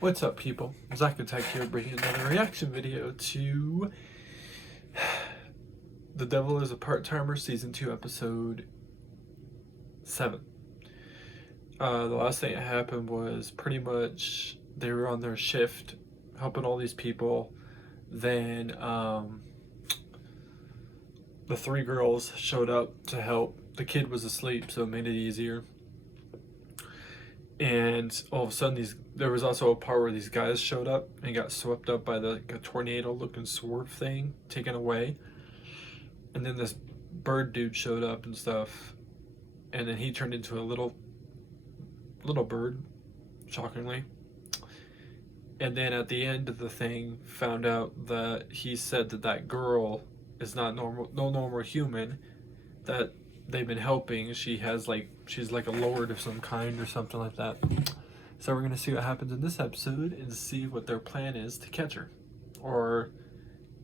What's up, people? Zach Attack here, bringing another reaction video to The Devil is a Part-Timer Season 2 Episode 7. The last thing that happened was pretty much they were on their shift helping all these people. Then the three girls showed up to help. The kid was asleep, so it made it easier. And all of a sudden, there was also a part where these guys showed up and got swept up by a tornado-looking sword thing, taken away. And then this bird dude showed up and stuff, and then he turned into a little bird, shockingly. And then at the end of the thing, found out that he said that girl is not no normal human, that they've been helping. She's like a lord of some kind or something like that. So we're gonna see what happens in this episode and see what their plan is to catch her, or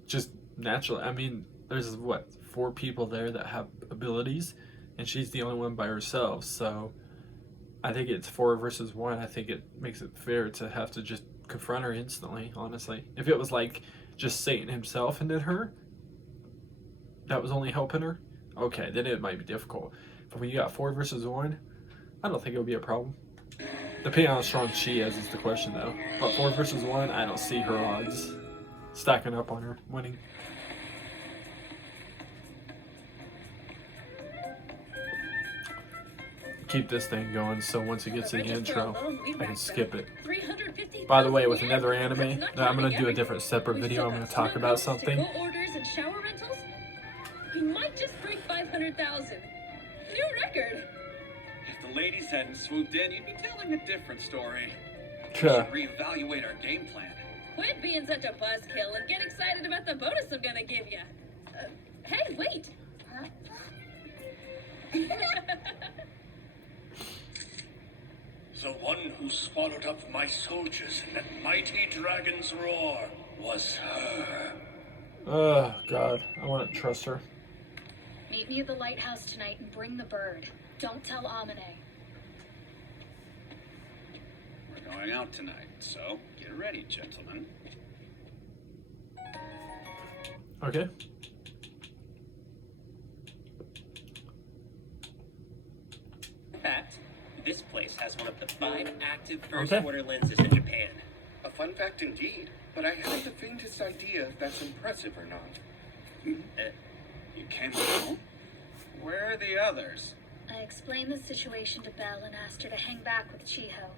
just naturally. I mean, there's what, 4 people there that have abilities, and she's the only one by herself. So I think it's 4 versus 1. I think it makes it fair to have to just confront her instantly. Honestly, if it was like just Satan himself and then her that was only helping her, okay, then it might be difficult. But when you got 4 versus 1, I don't think it would be a problem. Depending on how strong she is the question, though. But 4 versus 1, I don't see her odds stacking up on her winning. Keep this thing going so once it gets to the intro, I can skip it. By the way, with another anime, I'm going to do a different separate video. I'm going to talk about something. We might just break 500,000. New record. If the ladies hadn't swooped in, you'd be telling a different story. Sure. We should reevaluate our game plan. Quit being such a buzzkill and get excited about the bonus I'm gonna give you. Hey, wait. The one who swallowed up my soldiers in that mighty dragon's roar was her. Oh, God. I want to trust her. Meet me at the lighthouse tonight and bring the bird. Don't tell Amine. We're going out tonight, so get ready, gentlemen. Okay. In fact, this place has one of the 5 active first-order lenses in Japan. A fun fact indeed, but I haven't the faintest idea if that's impressive or not. You came alone? Where are the others? I explained the situation to Belle and asked her to hang back with Chiho.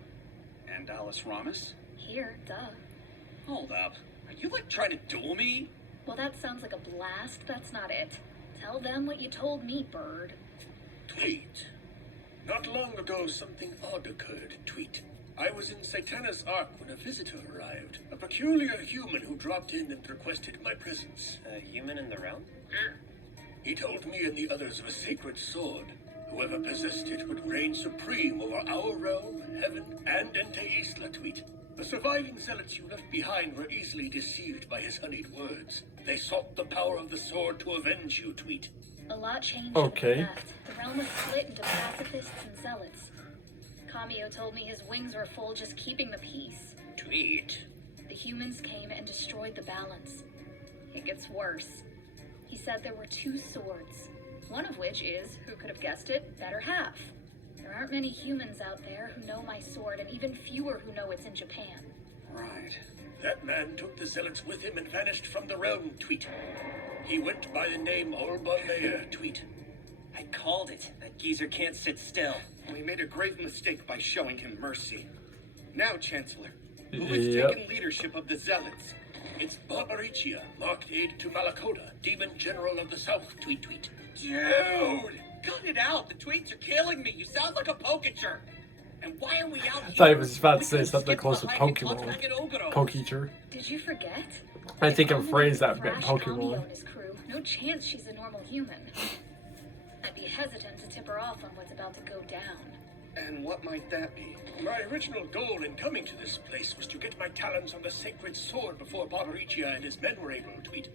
And Alice Ramis? Here, duh. Hold up. Are you like trying to duel me? Well, that sounds like a blast. That's not it. Tell them what you told me, bird. Tweet. Not long ago, something odd occurred. Tweet. I was in Satana's Ark when a visitor arrived. A peculiar human who dropped in and requested my presence. A human in the realm? He told me and the others of a sacred sword. Whoever possessed it would reign supreme over our realm, heaven, and Ente Isla, Tweet. The surviving zealots you left behind were easily deceived by his honeyed words. They sought the power of the sword to avenge you, Tweet. A lot changed Okay. after that. The realm was split into pacifists and zealots. Kamio told me his wings were full just keeping the peace. Tweet. The humans came and destroyed the balance. It gets worse. He said there were 2 swords, one of which is, who could have guessed it, better half. There aren't many humans out there who know my sword, and even fewer who know it's in Japan. Right. That man took the zealots with him and vanished from the realm, Tweet. He went by the name Olba Leia, Tweet. I called it. That geezer can't sit still. We made a grave mistake by showing him mercy. Now, Chancellor, who has Yep. taken leadership of the zealots? It's Barbaricia, marked aide to Malakoda, demon general of the south, Tweet Tweet. Dude! Cut it out! The tweets are killing me! You sound like a pokecher! And why are we out here? I thought he was about to say something close to Pokemon. Pokeacher. Did you forget? I think Only a phrase that Thrash meant Kamio Pokemon. and his crew. No chance she's a normal human. I'd be hesitant to tip her off on what's about to go down. And what might that be? My original goal in coming to this place was to get my talons on the sacred sword before Barbaricia and his men were able to Tweet.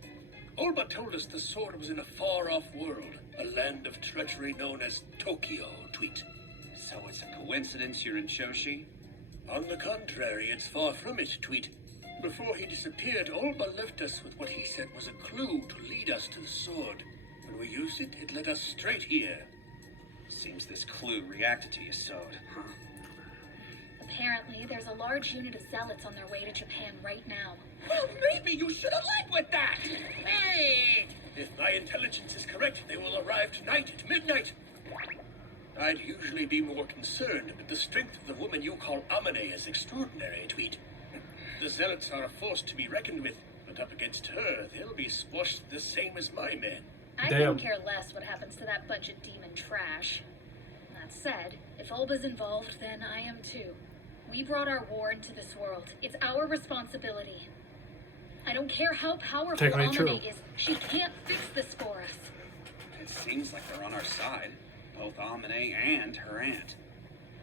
Olba told us the sword was in a far-off world, a land of treachery known as Tokyo, Tweet. So it's a coincidence you're in Shoshi? On the contrary, it's far from it, Tweet. Before he disappeared, Olba left us with what he said was a clue to lead us to the sword. When we used it, it led us straight here. Seems this clue reacted to your sword, huh? Apparently, there's a large unit of zealots on their way to Japan right now. Well, maybe you should have led with that. Hey! If my intelligence is correct, they will arrive tonight at midnight. I'd usually be more concerned, but the strength of the woman you call Amane is extraordinary, Tweet. The zealots are a force to be reckoned with, but up against her, they'll be squashed the same as my men. I Damn. couldn't care less what happens to that bunch of demon trash. That said, if Olba's involved, then I am too. We brought our war into this world. It's our responsibility. I don't care how powerful Technically true. Amane is. She can't fix this for us. It seems like they're on our side. Both Amine and her aunt.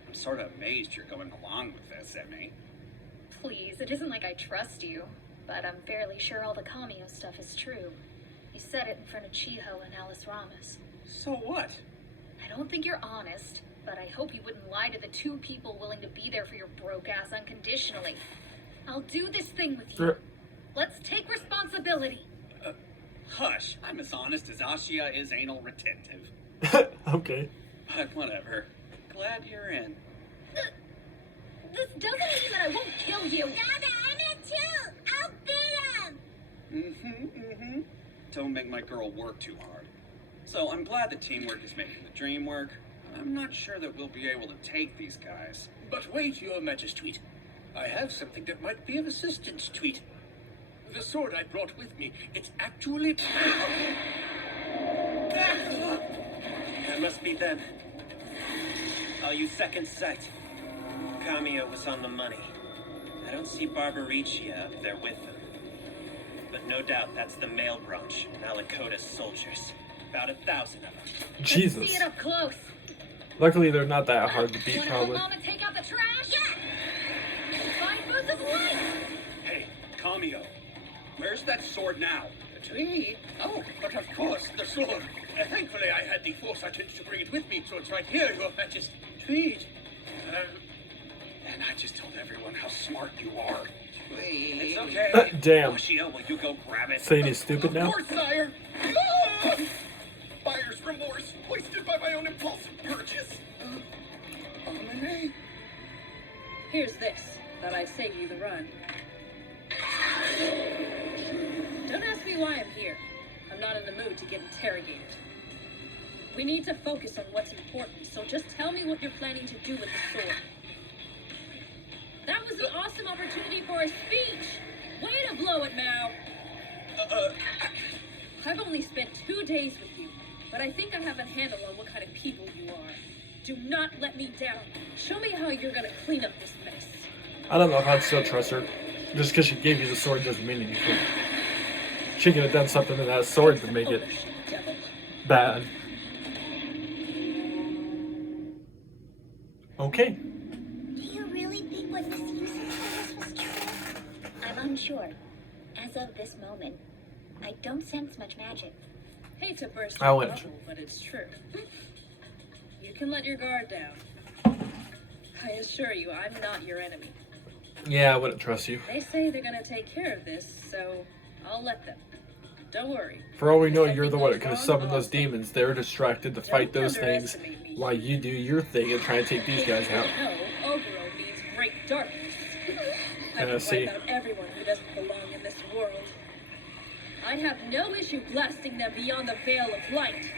I'm sort of amazed you're going along with this, Emmy. Please, it isn't like I trust you, but I'm fairly sure all the cameo stuff is true. You said it in front of Chiho and Alice Ramos. So what? I don't think you're honest, but I hope you wouldn't lie to the two people willing to be there for your broke ass unconditionally. I'll do this thing with you. Let's take responsibility. Hush, I'm as honest as Ashia is anal retentive. Okay. But whatever. Glad you're in. This doesn't mean that I won't kill you. Dada, I'm in too. I'll beat him. Don't make my girl work too hard. So I'm glad the teamwork is making the dream work. I'm not sure that we'll be able to take these guys. But wait, Your Majesty. I have something that might be of assistance, Tweet. The sword I brought with me, it's actually... That must be them. I'll use second sight. Cameo was on the money. I don't see Barbaricia up there with them. But no doubt that's the male branch, Malakota's soldiers. About 1,000 of them. Let's Jesus. see it up close. Luckily, they're not that hard to beat, Wanna probably. help Mama take out the trash? Yeah. Find boots of light. Hey, Cameo. Where's that sword now? Tweet? Oh, but of course, the sword. Thankfully, I had the foresight to bring it with me, so it's right here, Your Majesty. Tweet. And I just told everyone how smart you are. Tweet. It's okay. Damn. Ashia, will you go grab it? Saying he's stupid now? Of course, sire. Ah! Buyer's remorse, wasted by my own impulsive purchase. Amane? Here's this. Thought I'd save you the run. Don't ask me why I'm here. I'm not in the mood to get interrogated. We need to focus on what's important, so just tell me what you're planning to do with the sword. That was an awesome opportunity for a speech! Way to blow it, Mao! I've only spent 2 days with you, but I think I have a handle on what kind of people you are. Do not let me down. Show me how you're gonna clean up this mess. I don't know if I'd still trust her. Just because she gave you the sword doesn't mean anything. She could have done something to that sword to make it Devil. bad. Okay. Do you really think what Miss Houston told us was true? I'm unsure. As of this moment, I don't sense much magic. Hate to burst I your went. bubble, but it's true. You can let your guard down. I assure you, I'm not your enemy. Yeah, I wouldn't trust you. They say they're gonna take care of this, so I'll let them. Don't worry. For all we know, you're the one that could have summoned those demons. They're distracted to fight Don't those things underestimate me. while you do your thing and try and take these guys out. No, Ogro means great darkness. I Yeah, can see. wipe out everyone who doesn't belong in this world. I'd have no issue blasting them beyond the veil of light.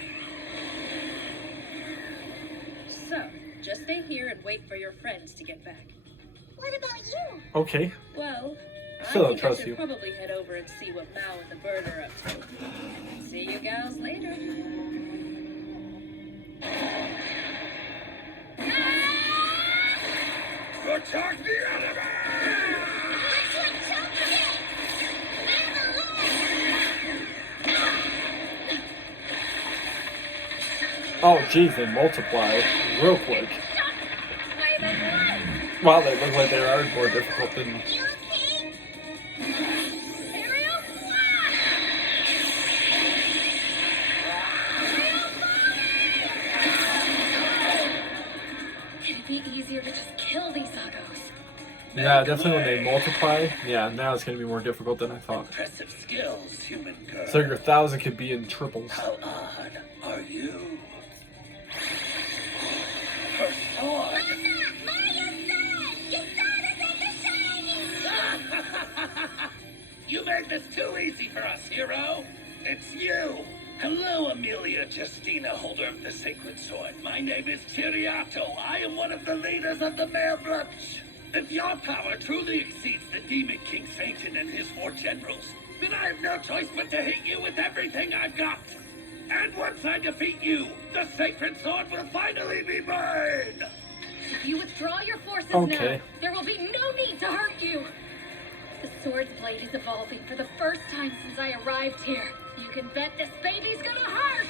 So, just stay here and wait for your friends to get back. What about you? Okay. Well, Still I don't think trust I should you. probably head over and see what Mao and the bird are up to. See you gals later. Attack the enemy! Oh, geez, they multiply real quick. Wow, they look like they are more difficult than... It'd be easier to just kill these uggos. Yeah, definitely when they multiply. Yeah, now it's gonna be more difficult than I thought. Impressive skills, human girl. So your 1,000 could be in triples. How odd are you? Her sword. You made this too easy for us, hero. It's you. Hello, Amelia Justina, holder of the sacred sword. My name is Chiriato. I am one of the leaders of the Male Branch. If your power truly exceeds the Demon King Satan and his 4 generals, then I have no choice but to hit you with everything I've got. And once I defeat you, the sacred sword will finally be mine. If you withdraw your forces Okay. now, there will be no need to hurt you. The sword's blade is evolving for the first time since I arrived here. You can bet this baby's gonna hurt.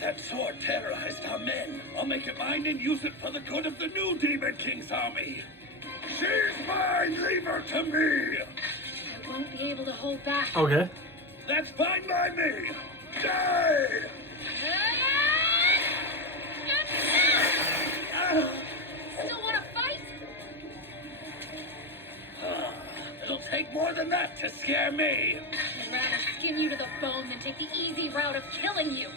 That sword terrorized our men. I'll make it mine and use it for the good of the new Demon King's army. She's mine, leave her to me. I won't be able to hold back. Okay. That's fine by me. Die! Still wanna fight? It'll take more than that to scare me. I'd rather skin you to the bone than take the easy route of killing you.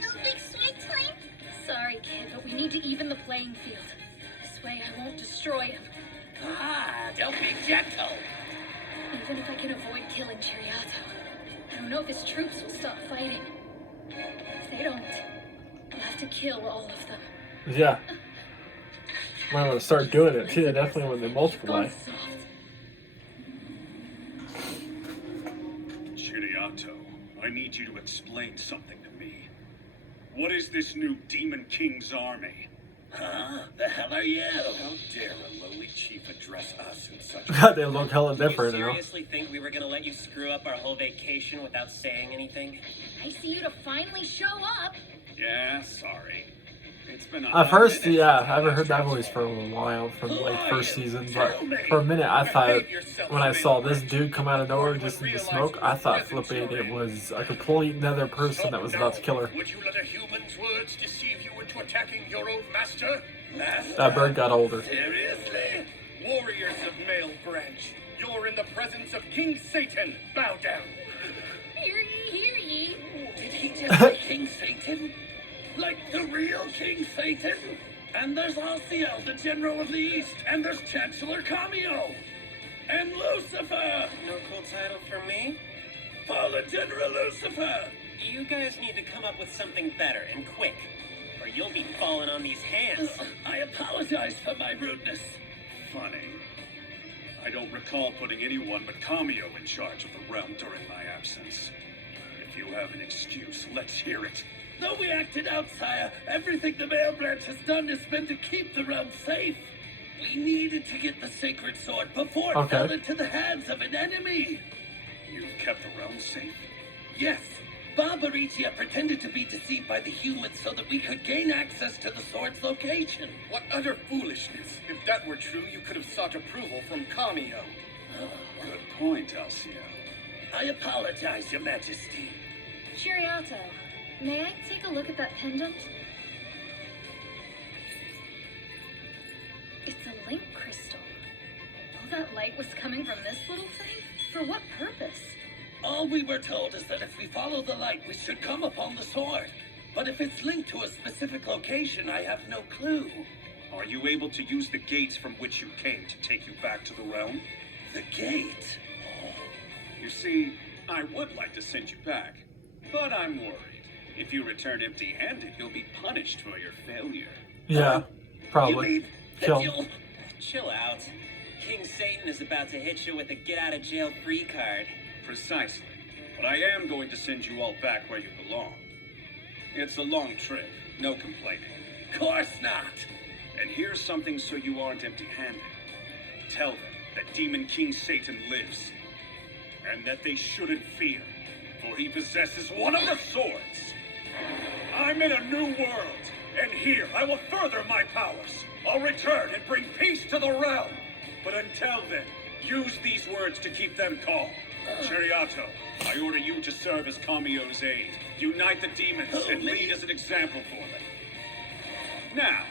No big sweat time. Sorry, kid, but we need to even the playing field. This way I won't destroy him. Don't be gentle. Even if I can avoid killing Chiriato, I don't know if his troops will stop fighting. If they don't, I'll have to kill all of them. Yeah. Might want to start doing it too, definitely when they multiply. Gone soft. Chiriato, I need you to explain something to me. What is this new Demon King's army? Huh? The hell are you? How dare a lowly chief address us in such They look hella different Do you now. seriously think we were gonna let you screw up our whole vacation without saying anything? I see you to finally show up. Yeah, sorry. It's been a At hot first, minute yeah, since I haven't heard last that time voice we for a saw while, from like first season, but Tell me. for a minute I thought, Behave yourself, when I saw this Spade. dude come out of nowhere just in the smoke, I thought flipping it was a complete another person that was about to kill her. Would you let a human's words deceive you into attacking your own master? Master? That bird got older. Seriously? Warriors of Male Branch, you're in the presence of King Satan. Bow down. Hear ye, hear ye. Did he just say King Satan? Like the real King Satan? And there's Alciel, the General of the East, and there's Chancellor Camio, and Lucifer, No cool title for me? Fallen General Lucifer. You guys need to come up with something better and quick, or you'll be falling on these hands. I apologize for my rudeness. Funny. I don't recall putting anyone but Camio in charge of the realm during my absence. If you have an excuse, let's hear it. Though we acted out, sire, everything the Male Branch has done has been to keep the realm safe. We needed to get the sacred sword before it Okay. fell into the hands of an enemy. You've kept the realm safe? Yes, Barbaricia pretended to be deceived by the humans so that we could gain access to the sword's location. What utter foolishness! If that were true, you could have sought approval from Camio. Good point, Alciel. I apologize, Your Majesty. Chiriato, may I take a look at that pendant? It's a link crystal. All that light was coming from this little thing? For what purpose? All we were told is that if we follow the light, we should come upon the sword. But if it's linked to a specific location, I have no clue. Are you able to use the gates from which you came to take you back to the realm? The gate? You see, I would like to send you back, but I'm worried. If you return empty-handed, you'll be punished for your failure. Yeah, probably. You mean that Kill. you'll... Chill out. King Satan is about to hit you with a get-out-of-jail-free card. Precisely. But I am going to send you all back where you belong. It's a long trip, no complaining. Course not. And here's something so you aren't empty-handed. Tell them that Demon King Satan lives, and that they shouldn't fear, for he possesses one of the swords. I'm in a new world, and here I will further my powers. I'll return and bring peace to the realm. But until then, use these words to keep them calm. Chiriato, I order you to serve as Camio's aide. Unite the demons and lead as an example for them. Now,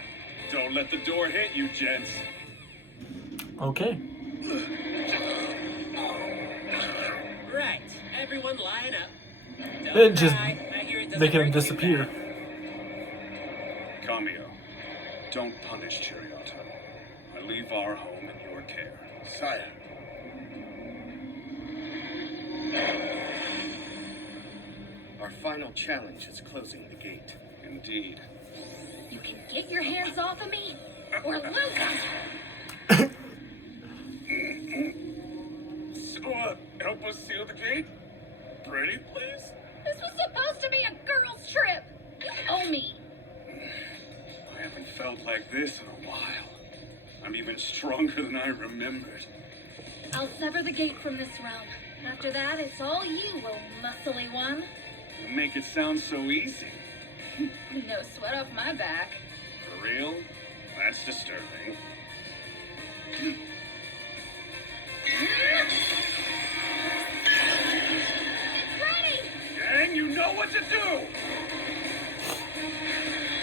don't let the door hit you, gents. Okay. Right, everyone line up. Don't Then just cry. I hear it doesn't making hurt him too disappear. bad. Camio, don't punish Chiriotto. I leave our home in your care. Sire. Our final challenge is closing the gate. Indeed. You can get your hands off of me, or lose them. So, help us seal the gate? Pretty, please? This was supposed to be a girls' trip. You owe me. I haven't felt like this in a while. I'm even stronger than I remembered. I'll sever the gate from this realm. After that, it's all you, oh muscly one. You make it sound so easy. No sweat off my back. For real? That's disturbing. It's ready! And you know what to do!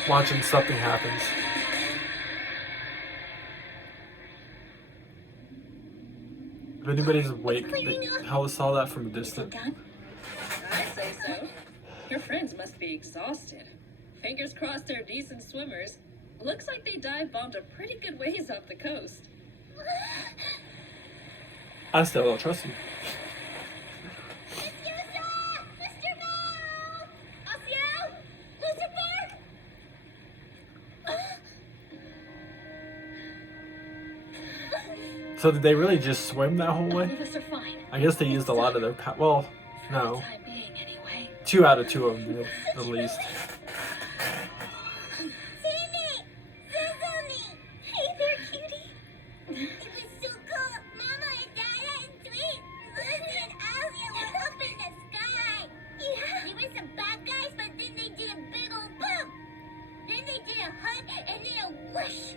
Watching something happens. If anybody's awake, they hella saw that from a distance. Done? I'd say so. Your friends must be exhausted. Fingers crossed they're decent swimmers. Looks like they dive bombed a pretty good ways off the coast. I still don't trust you. Mr. Mo! Osio! Lucifer! So did they really just swim that whole All way? of us are fine. I guess they used a lot of their well, For no. the time being, anyway. 2 out of 2 of them did, at least. Timmy! Suzume! Hey there, cutie! It was so cool! Mama and Dada and Sweet! Lucy and Alia were up in the sky! Yeah, there were some bad guys, but then they did a big old boom! Then they did a hug and then a whoosh!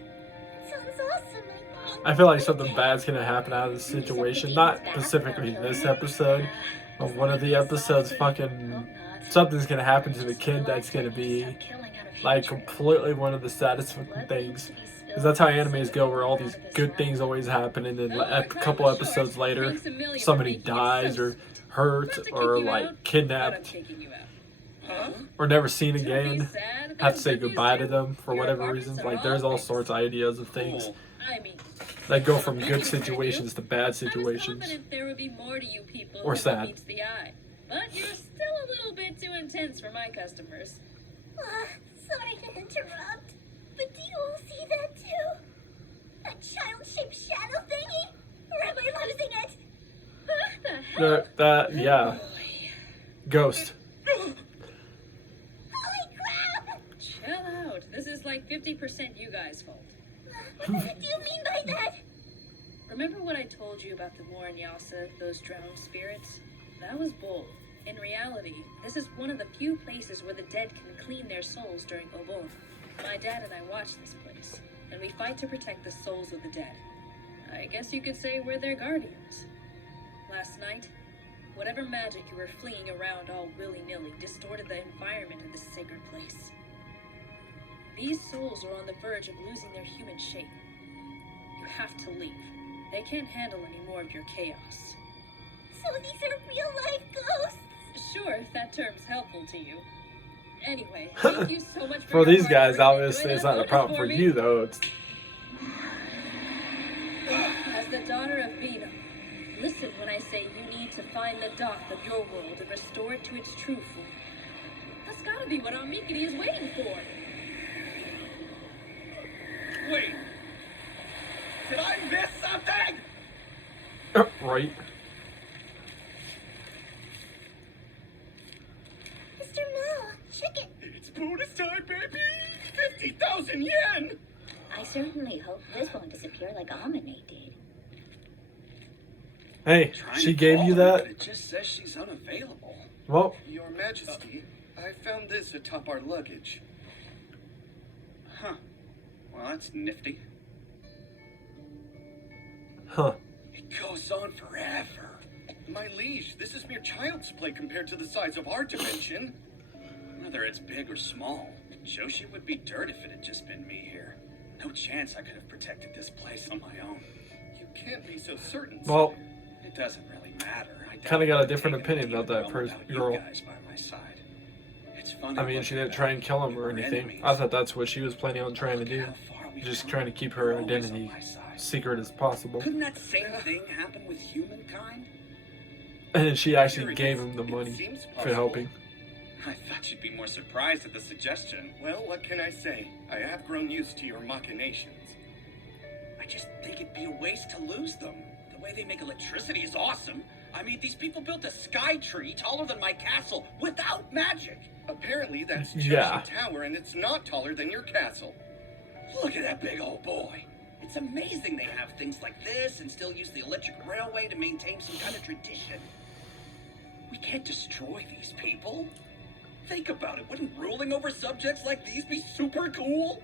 Sounds awesome, I think. I feel like something bad's gonna happen out of this situation. Not specifically this episode, but one of the episodes fucking something's gonna happen to the kid that's gonna be like completely one of the saddest fucking things. Because that's how animes go, where all these good things always happen, and then a couple episodes later, somebody dies or hurt or like kidnapped or never seen again. Have to say goodbye to them for whatever reasons. Like there's all sorts of ideas of things I mean, that go from good situations to bad I was situations. confident there would be more to you people Or than sad. meets the eye. But you're still a little bit too intense for my customers. Sorry to interrupt, but do you all see that too? That child-shaped shadow thingy? Or am I losing it? What the hell? That yeah, ghost. Holy crap! Chill out. This is like 50% you guys' fault. What do you mean by that? Remember what I told you about the Warren-Yalsa, those drowned spirits? That was bull. In reality, this is one of the few places where the dead can clean their souls during Obon. My dad and I watch this place, and we fight to protect the souls of the dead. I guess you could say we're their guardians. Last night, whatever magic you were flinging around all willy-nilly distorted the environment of this sacred place. These souls are on the verge of losing their human shape. You have to leave. They can't handle any more of your chaos. So these are real-life ghosts? Sure, if that term's helpful to you. Anyway, thank you so much For your these hard guys, work. obviously, Enjoy it's that not a bonus problem for for me. you though. It's As the daughter of Bina, listen when I say you need to find the dot of your world and restore it to its true form. That's gotta be what Amikity is waiting for. Wait! Did I miss something? right. Mr. Mel, check it. It's bonus time, baby! 50,000 yen! I certainly hope this won't disappear like Amine did. Hey, Trying she to gave call you her, that? but it just says she's unavailable. Well, Your Majesty, I found this atop our luggage. Huh. Well, that's nifty. huh. It goes on forever. My liege, this is mere child's play compared to the size of our dimension. Whether it's big or small, Joshi would be dirt if it had just been me here. No chance I could have protected this place on my own. You can't be so certain. Well, It doesn't really matter. I kind of got a doubt different I'd take opinion about that anything without you girl. guys by my side. It's funny I mean, she looking didn't try back. and kill him or We're anything. enemies. I thought that's what she was planning on trying to Look do. how far we've Just come. trying to keep her You're always on identity my side. secret as possible. Couldn't that same thing happen with humankind? And then she actually Here it gave is. him the It money seems for possible. helping. I thought you'd be more surprised at the suggestion. Well, what can I say? I have grown used to your machinations. I just think it'd be a waste to lose them. The way they make electricity is awesome. I mean, these people built a sky tree taller than my castle without magic. Apparently, that's Yeah. Chelsea Tower, and it's not taller than your castle. Look at that big old boy. It's amazing they have things like this and still use the electric railway to maintain some kind of tradition. We can't destroy these people. Think about it. Wouldn't ruling over subjects like these be super cool?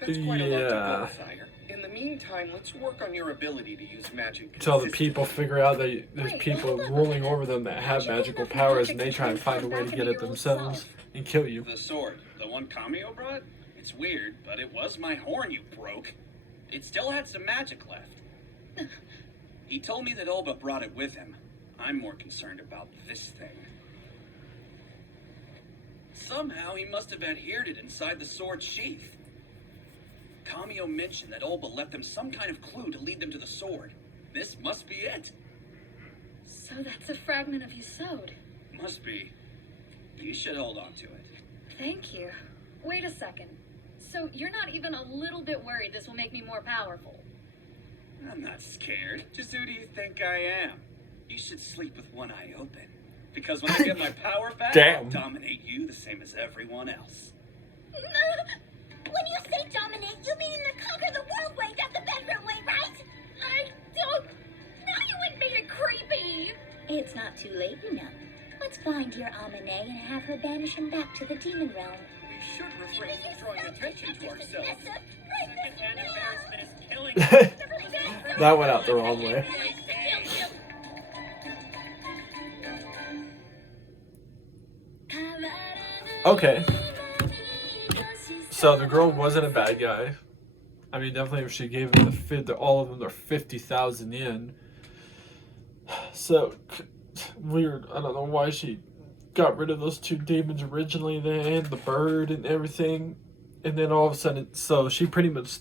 That's quite a lot to Yeah. go, sire. In the meantime, let's work on your ability to use magic. Until the consistently. people figure out that there's Wait, people hold on. ruling over them that have How'd you get magical enough powers, magic and they to try and find a transform way to back get into it your old themselves self? and kill you. The sword, the one Kamio brought? It's weird, but it was my horn you broke. It still had some magic left. He told me that Olba brought it with him. I'm more concerned about this thing. Somehow he must have adhered it inside the sword sheath. Kamio mentioned that Olba left them some kind of clue to lead them to the sword. This must be it. So that's a fragment of Yesod. Must be. You should hold on to it. Thank you. Wait a second. So you're not even a little bit worried this will make me more powerful? I'm not scared. Just who do you think I am? You should sleep with one eye open. Because when I get my power back, Damn. I'll dominate you the same as everyone else. When you say dominate, you mean in the conquer the world way, not the bedroom way, right? I don't... Now you ain't made it creepy! It's not too late, you know. Let's find dear Amine and have her banish him back to the demon realm. We should refrain from drawing attention to ourselves. Second-hand embarrassment is killing That went out the wrong way. Okay. So the girl wasn't a bad guy. I mean, definitely if she gave them all of them their 50,000 yen. So weird. I don't know why she got rid of those two demons originally. They had the bird and everything, and then all of a sudden, so she pretty much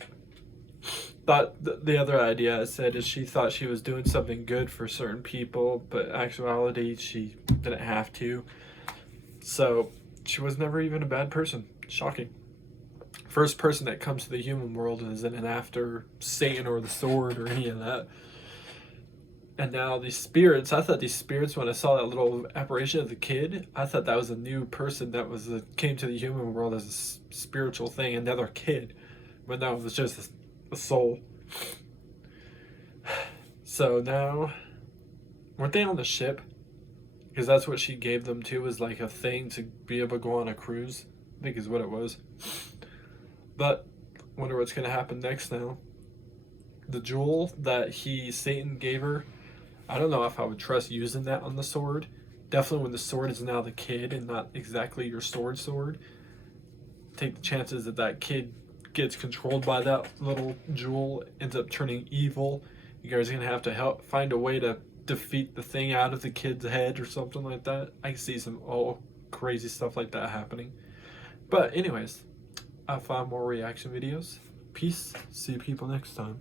thought the other idea I said is she thought she was doing something good for certain people, but in actuality she didn't have to. So she was never even a bad person. Shocking. First person that comes to the human world and isn't after Satan or the sword or any of that. And now these spirits, I thought these spirits, when I saw that little apparition of the kid, I thought that was a new person that came to the human world as a spiritual thing, another kid. But no, it was just a soul. So now, weren't they on the ship? Because that's what she gave them to, was like a thing to be able to go on a cruise. I think is what it was. But wonder what's going to happen next now. The jewel that Satan gave her, I don't know if I would trust using that on the sword. Definitely when the sword is now the kid and not exactly your sword. Take the chances that that kid gets controlled by that little jewel, ends up turning evil. You guys are going to have to find a way to defeat the thing out of the kid's head or something like that. I can see some crazy stuff like that happening. But anyways, I'll find more reaction videos. Peace. See you people next time.